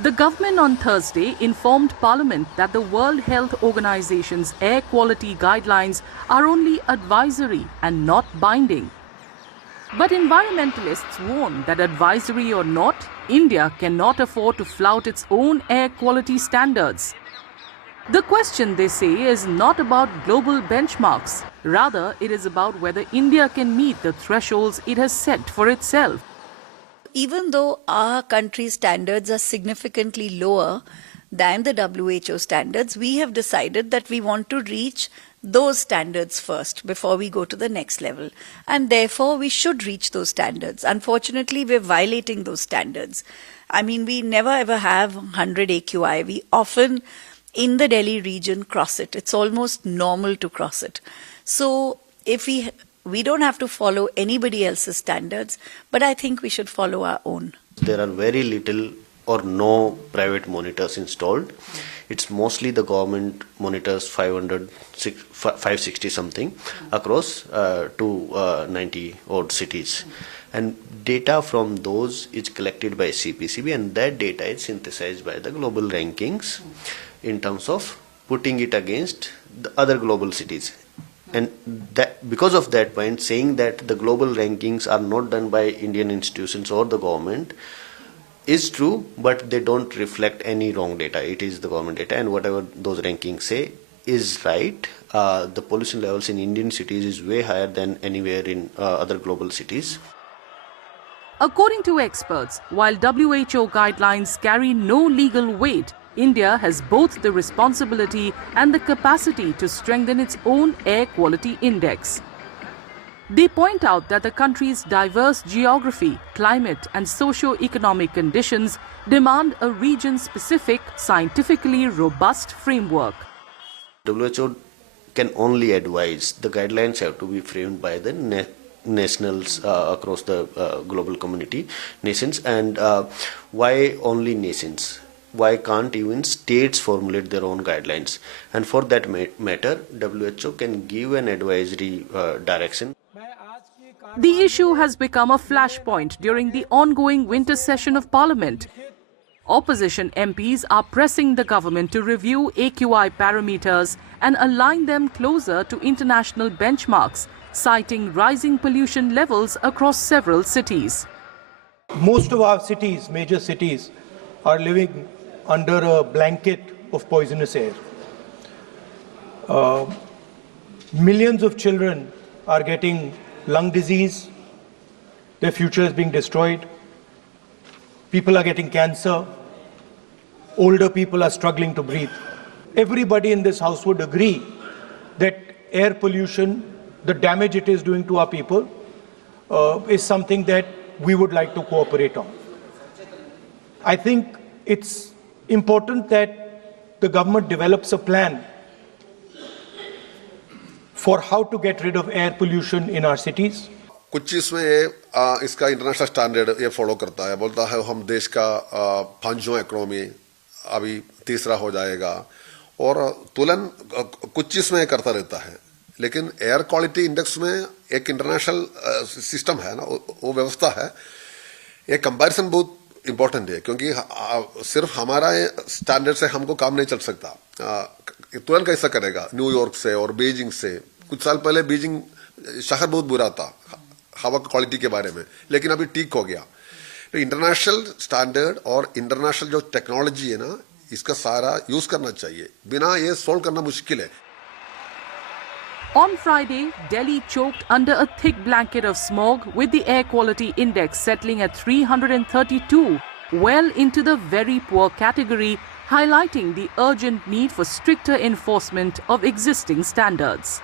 The government on Thursday informed Parliament that the World Health Organization's air quality guidelines are only advisory and not binding. But environmentalists warn that advisory or not, India cannot afford to flout its own air quality standards. The question, they say, is not about global benchmarks. Rather, it is about whether India can meet the thresholds it has set for itself. Even though our country's standards are significantly lower than the WHO standards, we have decided that we want to reach those standards first before we go to the next level. And therefore, we should reach those standards. Unfortunately, we're violating those standards. I mean, we never ever have 100 AQI. We often, in the Delhi region, cross it. It's almost normal to cross it. So if we don't have to follow anybody else's standards, but I think we should follow our own. There are very little or no private monitors installed. It's mostly the government monitors, 560 something across 290 odd cities. And data from those is collected by CPCB, and that data is synthesized by the global rankings in terms of putting it against the other global cities. And that, because of that point, saying that the global rankings are not done by Indian institutions or the government is true, but they don't reflect any wrong data. It is the government data, and whatever those rankings say is right. The pollution levels in Indian cities is way higher than anywhere in other global cities. According to experts, while WHO guidelines carry no legal weight, India has both the responsibility and the capacity to strengthen its own air quality index. They point out that the country's diverse geography, climate and socio-economic conditions demand a region-specific, scientifically robust framework. WHO can only advise. The guidelines have to be framed by the nationals across the global community, nations. And why only nations? Why can't even states formulate their own guidelines? And for that matter, WHO can give an advisory direction. The issue has become a flashpoint during the ongoing winter session of Parliament. Opposition MPs are pressing the government to review AQI parameters and align them closer to international benchmarks, citing rising pollution levels across several cities. Most of our cities, major cities, are living under a blanket of poisonous air. Millions of children are getting lung disease, their future is being destroyed, people are getting cancer, older people are struggling to breathe. Everybody in this house would agree that air pollution, the damage it is doing to our people, is something that we would like to cooperate on. I think it's important that the government develops a plan for how to get rid of air pollution in our cities. कुछ इसमें इसका international standard ये follow करता है, बोलता है हम देश का 5वां इकोनॉमी अभी तीसरा हो जाएगा, और तुलन कुछ इसमें करता रहता है. लेकिन एयर क्वालिटी इंडेक्स में एक इंटरनेशनल सिस्टम है ना, वो व्यवस्था है. ये कंपैरिजन बहुत इम्पोर्टेंट है, क्योंकि सिर्फ हमारा स्टैंडर्ड से हमको काम नहीं चल सकता. तुलन कैसा करेगा न्यूयॉर्क से और बीजिंग से? कुछ साल पहले बीजिंग शहर बहुत बुरा था हवा क्वालिटी के बारे में, लेकिन अभी ठीक हो गया. तो इंटरनेशनल स्टैंडर्ड और इंटरनेशनल जो टेक्नोलॉजी है ना, इसका सारा यूज करना चाहिए. बिना ये सोल्व करना मुश्किल है. On Friday, Delhi choked under a thick blanket of smog, with the air quality index settling at 332, well into the very poor category, highlighting the urgent need for stricter enforcement of existing standards.